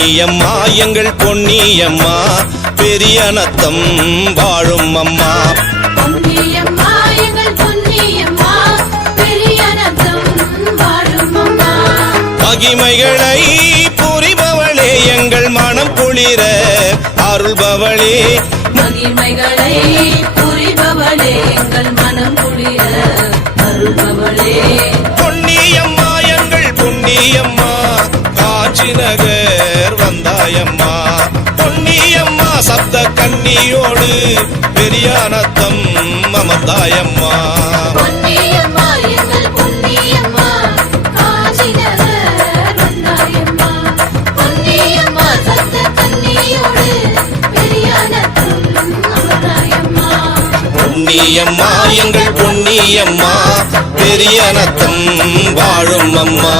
பொன்னியம்மா எங்கள் பொன்னியம்மா பெரியனத்தம் வாழும் அம்மா. பொன்னியம்மா எங்கள் பொன்னியம்மா பெரியனத்தம் வாழும் அம்மா. மகிமைகளை புரிபவளே எங்கள் மனம் குளிர அருள்பவளே. மகிமைகளை புரிபவளே எங்கள் மனம் குளிர அருள்பவளே. பொன்னியம்மா எங்கள் பொன்னியம்மா காஞ்சி நகர் வந்தாயம்மா. பொன்னியம்மா சப்த கன்னியோடு பெரியானத்தம் அமர்ந்தாயம்மா. பொன்னியம்மா எங்கள் பொன்னியம்மா காஞ்சி நகர் வந்தாயம்மா. பொன்னியம்மா சப்த கன்னியோடு பெரியானத்தம் அமர்ந்தாயம்மா. பொன்னியம்மா எங்கள் பொன்னியம்மா பெரியனத்தம் வாழும் அம்மா.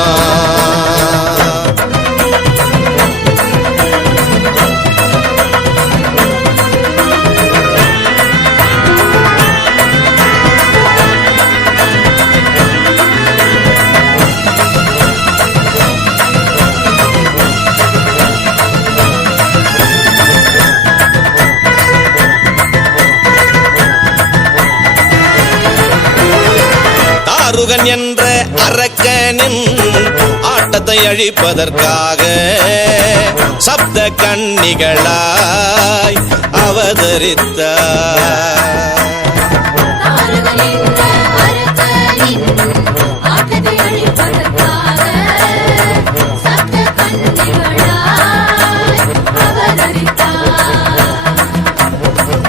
தாருகன் என்ற அரக்கனின் ஆட்டத்தை அழிப்பதற்காக சப்த கன்னிகளாய் அவதரித்தார்.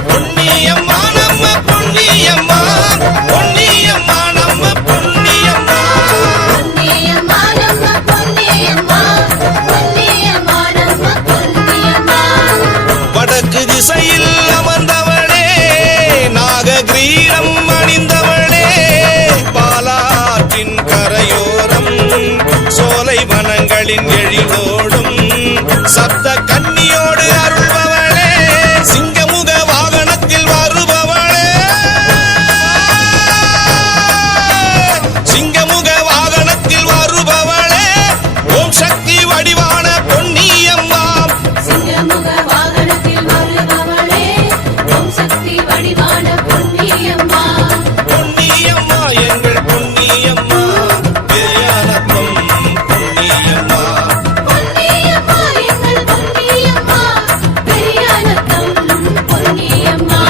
பொன்னியம்மா நம்ம பொன்னியம்மா, பொன்னியம்மா நம்ம பொன்னியம்மா. பொன்னியம்மா நம்ம பொன்னியம்மா, பொன்னியம்மா நம்ம பொன்னியம்மா. வடக்கு திசையில் அமர்ந்தவளே நாககிரீடம் அணிந்தவளே. பாலாற்றின் கரையோரம் சோலை வனங்களின் எழிலோடும் சப்த கன்னியோடு அருள்பவளே. சிங்கமுக வாகனத்தில் வருபவளே, சிங்கமுக வாகனத்தில் வருபவளே. ஓம் சக்தி வடிவான பொன்னியம்மா. சிங்கமுக வாகனத்தில் வருபவளே, ஓம் சக்தி வடிவான பொன்னியம்மா. பொன்னியம்மா எங்கள் பொன்னியம்மா பெரியானத்தம் பொன்னியம்மா. பொன்னியம்மா எங்கள் பொன்னியம்மா பெரியானத்தம் பொன்னியம்மா.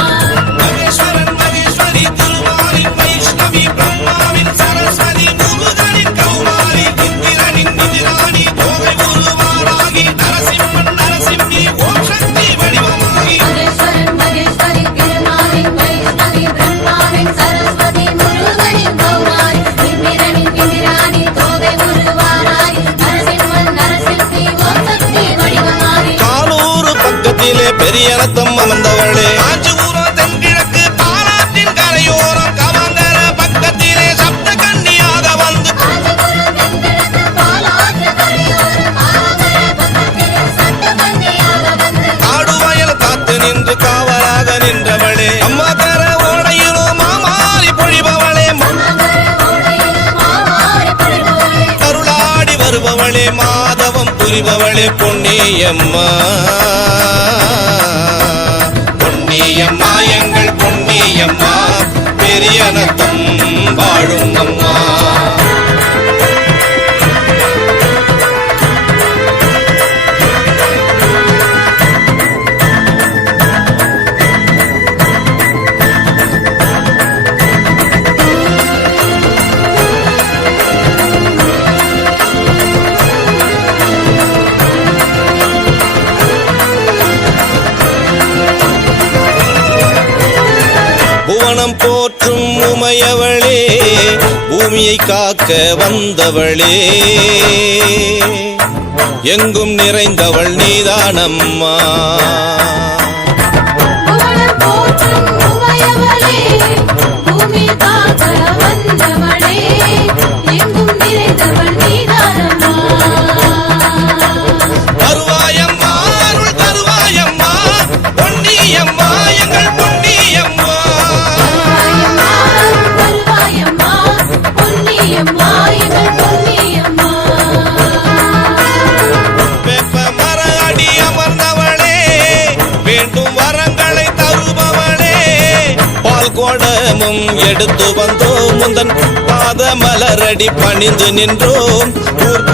மகேஸ்வரன் மகேஸ்வரி திருமாலின் வைஷ்ணவி பிரம்மாவின் சரஸ்வதி முருகனின் கௌமாரி இந்திரனின் நிதிராணி தோகை உருவாராகி நரசிம்மன் நரசிம்மி ஓம் சக்தி வடிவமாகி. மகேஸ்வரன் மகேஸ்வரி திருமாலின் வைஷ்ணவி பிரம்மாவின் சரஸ்வதி முருகனின் கௌமாரி இந்திரனின் இந்திராணி தோகை உருவாராய் நரசிம்மன் நரசிம்மி ஓம் சக்தி வடிவமாகி. காலூர் பக்கத்திலே பெரியனத்தம் அமர்ந்தவளே. காஞ்சிபுரம் தென்கிழக்கு பாலாற்றின் கரையோரம் கமங்கர பக்கத்திலே சப்த கன்னியாக வந்து காஞ்சிபுரம் தென்கிழக்கு பாலாற்று கரையோரம் ஆலமர பக்கத்திலே சப்த கன்னியாக வந்து காடுவயல் காத்து நின்று காவலாக நின்றவளே. அம்மாக்கர ஓடையிலும் மாமாரி பொழிபவளே. கருளாடி வருபவளே மாதவம் புரிபவளே பொன்னியம்மா. பொன்னியம்மா எங்கள் பொன்னியம்மா பெரியனத்தம் வாழும் அம்மா. புவனம் போற்றும் உமையவளே பூமியை காக்க வந்தவளே. எங்கும் நிறைந்தவள் நீதானம்மா. புவனம் போற்றும் உமையவளே பூமி காக்க வந்தவளே எங்கும் நிறைந்தவள் நீதானம்மா. தருவாயம்மா அருள் தருவாயம்மா பொன்னியம்மா எங்கள் பொன்னியம்மா. வருவாயம்மா பொன்னியம்மா எங்கள் பொன்னியம்மா. வெப்ப மர கோடமும் எடுத்து வந்தோம் முந்தன் பாத மலரடி பணிந்து நின்றோம் ஊர்